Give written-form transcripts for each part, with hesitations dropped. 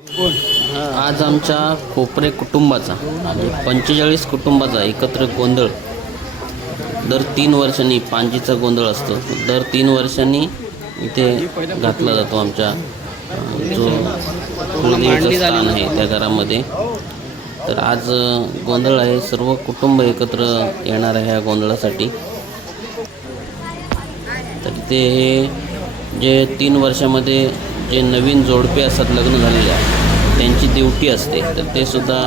आज आमच्या कोपरे कुटुंबाचा म्हणजे 45 कुटुंबाचा एकत्र गोंधळ दर 3 वर्षांनी पांजीचा गोंधळ असतो. दर 3 वर्षांनी इथे घातला जातो आमच्या जो कुलदेवीचं स्थान आहे त्या घरामध्ये. तर आज गोंधळ आहे, सर्व कुटुंब एकत्र येणार आहे ह्या गोंधळासाठी. तर ते जे 3 वर्षामध्ये जे नवीन जोडपे असतात लग्न झालेले त्यांची ड्युटी असते, तर ते सुद्धा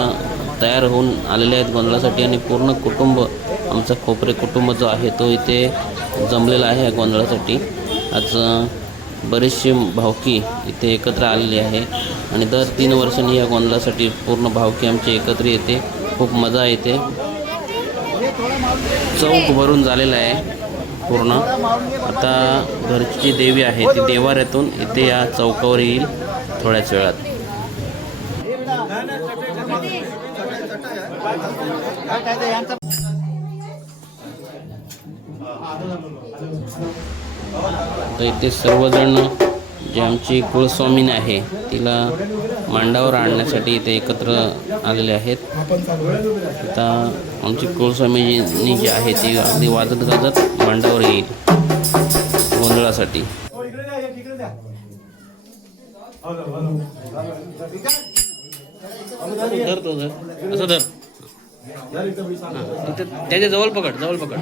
तयार होऊन आलेले आहेत गोंधळासाठी. आणि पूर्ण कुटुंब आमचा कोपरे कुटुंब जो आहे तो इथे जमलेला आहे या गोंधळासाठी. आज बरेचसे भावकी इथे एकत्र आलेले आहे आणि दर 3 वर्षांनी या गोंधळासाठी पूर्ण भावकी आमची एकत्र येते. खूप मजा येते. चौक भरून झालेला आहे पूर्ण. आता घरची जी देवी आहे ती देवाऱ्यातून इथे या चौकावर येईल थोड्याच वेळात. तर इथे सर्वजण जे आमची कुलस्वामीनी आहे तिला मांडावर आणण्यासाठी इथे एकत्र आलेले आहेत. आता आमची कुलस्वामीनी जी आहे ती अगदी वाजत गाजत मांडावर येईल गोंधळासाठी. धर तो धर, असं धर, त्याच्या जवळ पकड, जवळ पकड.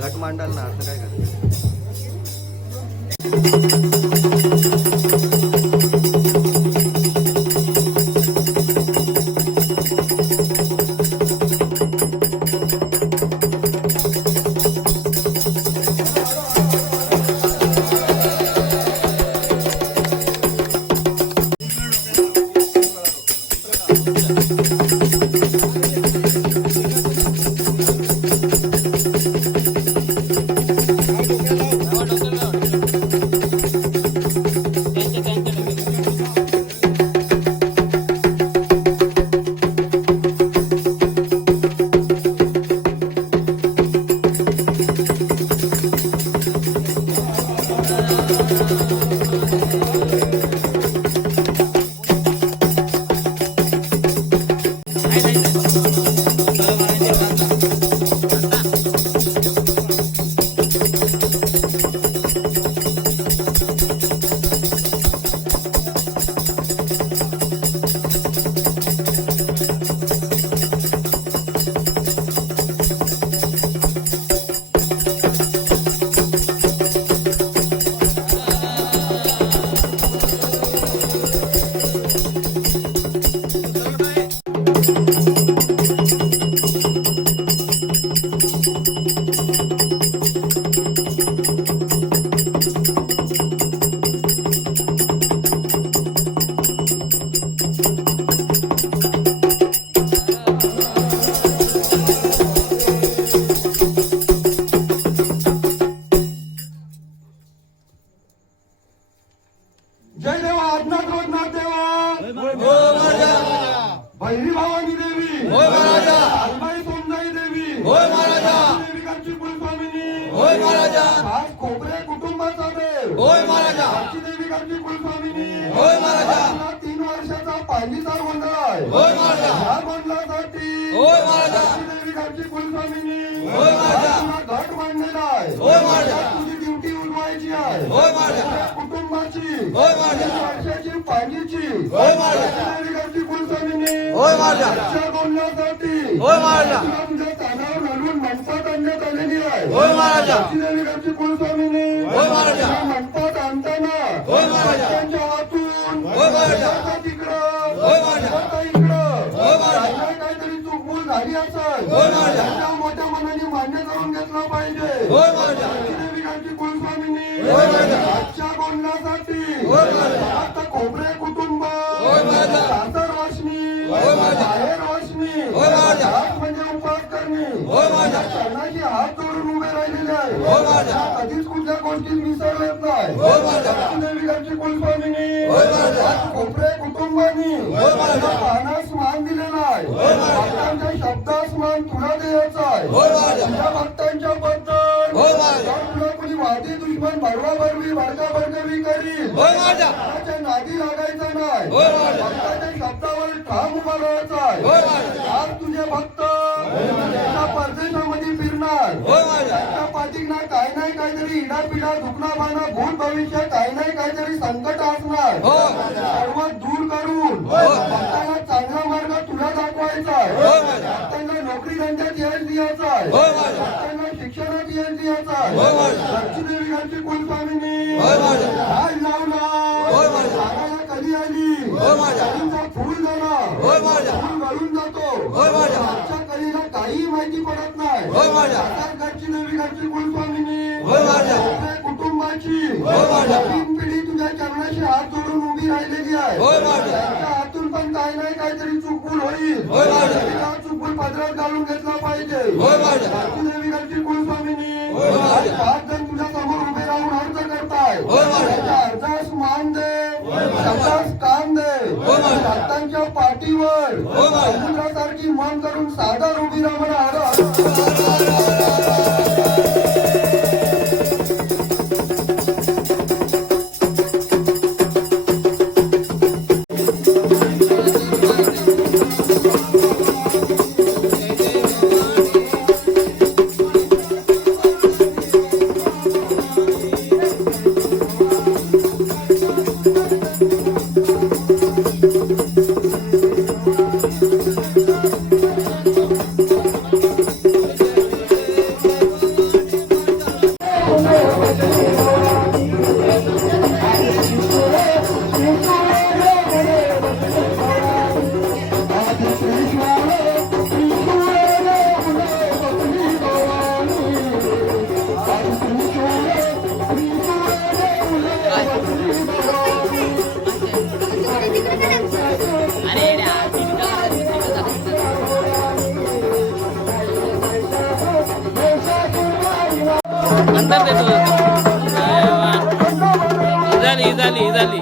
घट मांडाल ना असं काय जय देवा आज्ञा क्रोधनाथ देवा भैरी भवानी देवी अलबाई सोमनाई देवी देविकांची कुलस्वामिनी आज खोपरे कुटुंबाचा देव देविकांची कुलस्वामिनी 3 वर्षाचा पाहिलीचा गोंधळ आहे या गोंधळासाठी देविकांची कुलस्वामिनी घट बांधलेला आहे तुझी ड्युटी उलवायची आहे कुटुंबाची वर्षाची पाहिलीची देविकांची कुलस्वामिनी बोलण्यासाठी तुझ्या कानावर घालून मंडपात आणण्यात आलेली आहे देविकांची कुलस्वामिनी मंडपात आणताना त्यांच्या हातून काहीतरी चूकभूल झाली असेल त्यांच्या मोठ्या मनाने मान्य करून घेतलं पाहिजे देविकांची कुलस्वामिनी आजच्या बोलण्यासाठी आता खोबरे कुटुंब सासर रोशनी बाहेर रोशनी म्हणजे उपास करणे क्षणाची हात जोडून उभे राहिलेले आहे कधीच कुठल्या गोष्टी विसरलेत नाही देविकांची कुलस्वामिनी खोपरे कुटुंबानी पानास मान दिलेला आहे भक्तांच्या शब्दास मान तुला द्यायचा आहे तुझ्या भक्तांच्या बद्दल तुला कोणी वादी दुश्मन भरवा भरवी भडका भडकवी करील त्याच्या नादी लागायचा नाही भक्तांच्या शब्दावर ठाम उभा राहायचा आहे आज तुझे भक्त परदेशामध्ये फिरणार त्यांच्या पाठीना काही नाही काहीतरी इडापिडा दुखणा बाणा भूत भविष्य काही नाही काहीतरी संकट असणार सर्व दूर करून भक्तांना चांगला मार्ग तुला दाखवायचा आहे भक्तांना नोकरी धंद्यात यश द्यायचा आहे भक्तांना शिक्षणात यश द्यायचा आहे देविकांची कुलस्वामिनी आज लावला कधी आली फुल झाला फुल घालून जातो आजच्या कलीला काही माहिती पडत नाही देविकांची कुलस्वामिनी कुटुंबाची नवीन पिढी तुझ्या चरणाशी हात जोडून उभी राहिलेली आहे त्यांच्या हातून पण काही नाही काहीतरी चुकून होईल चुकून पदरात घालून घेतला पाहिजे देविकांची कुलस्वामिनी 5 जण तुझ्या समोर उभे राहून अर्ज करताय त्याच्या अर्जास मान दे शब्दास कान दे भक्तांच्या पाठीवर समुद्रासारखी मन करून सादर उभी राहा म्हणा अंतर देतो झाली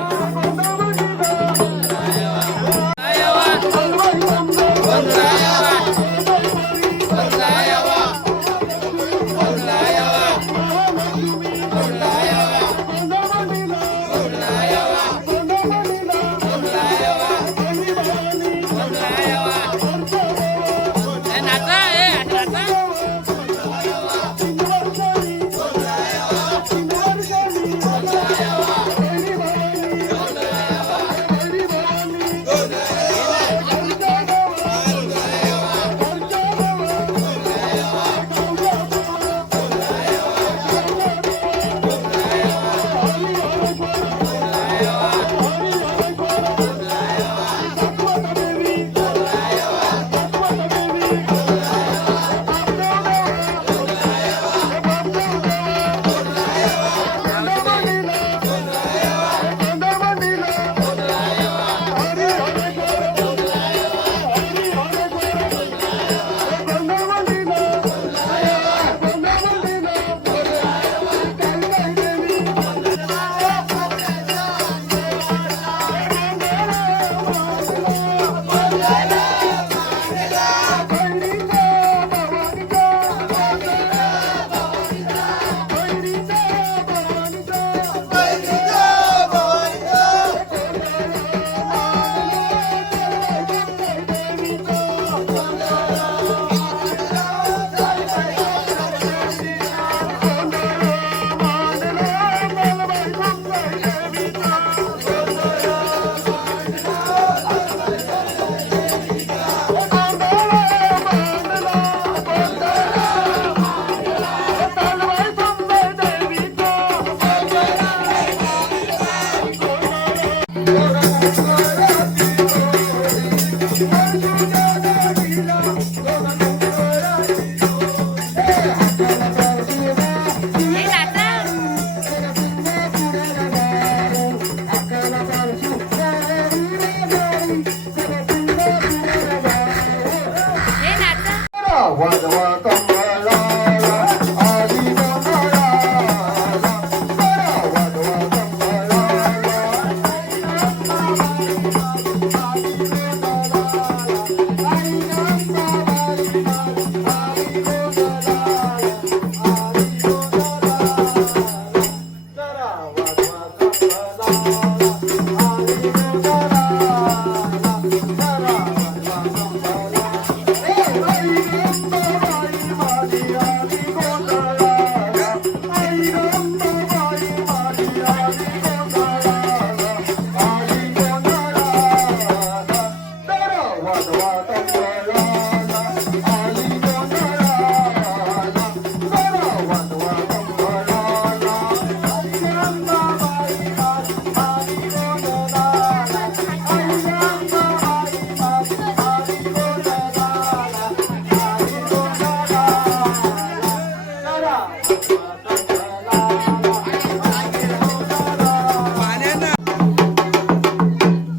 वाजवा कंबळाला आली गोंधळाला जरा वाजवा कंबळाला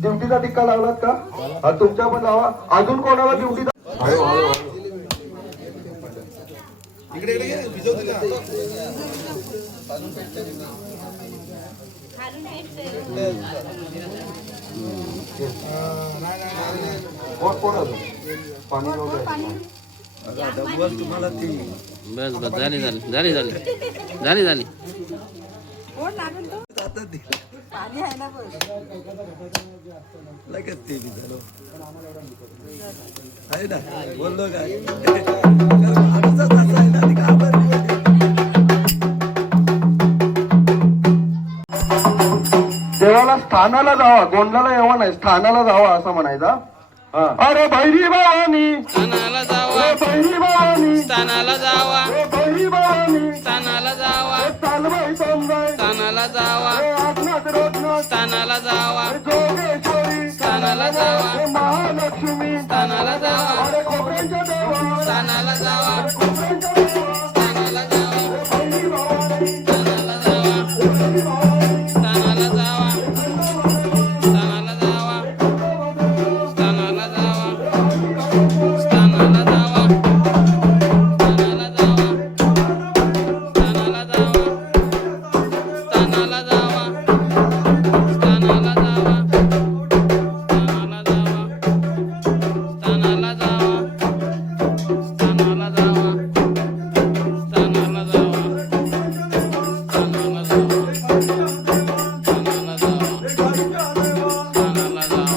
ड्युटीचा टिक्का लावलात का? हा, तुमच्या पण लावा. अजून कोणाला ड्युटीचा कोण अजून पाणी वगैरे बस बस झाली झाली झाली झाली झाली झाली पाणी आहे ना लगेच ते बी झालं आहे ना बोललो काय माणूसच असा आहे ना ती घाबरली. देवाला स्थानाला जावा, गोंधळाला यावा नाही, स्थानाला जावा असं म्हणायचा. हा. अरे भैरी भवानी, स्थानाला जावा अरे भैरी भवानी, स्थानाला जावा अरे भैरी भवानी, स्थानाला जावा चालवाई समजाय, स्थानाला जावा आत्मात रोजनाथ, स्थानाला जावा जोगेश्वरी, स्थानाला जावा महालक्ष्मी, स्थानाला जावा अरे खोबऱ्यांच्या देवा, स्थानाला जावा खोबऱ्यांच्या देवा, स्थानाला जावा भैरी भवानी, स्थानाला जावा भैरी भवानी, स्थानाला जावा स्थानाला जावा स्थानाला जावा स्थानाला जावा स्थानाला जावा स्थानाला जावा स्थानाला जावा स्थानाला जावा स्थानाला जावा स्थानाला जावा स्थानाला जावा स्थानाला जावा स्थानाला जावा स्थानाला जावा स्थानाला जावा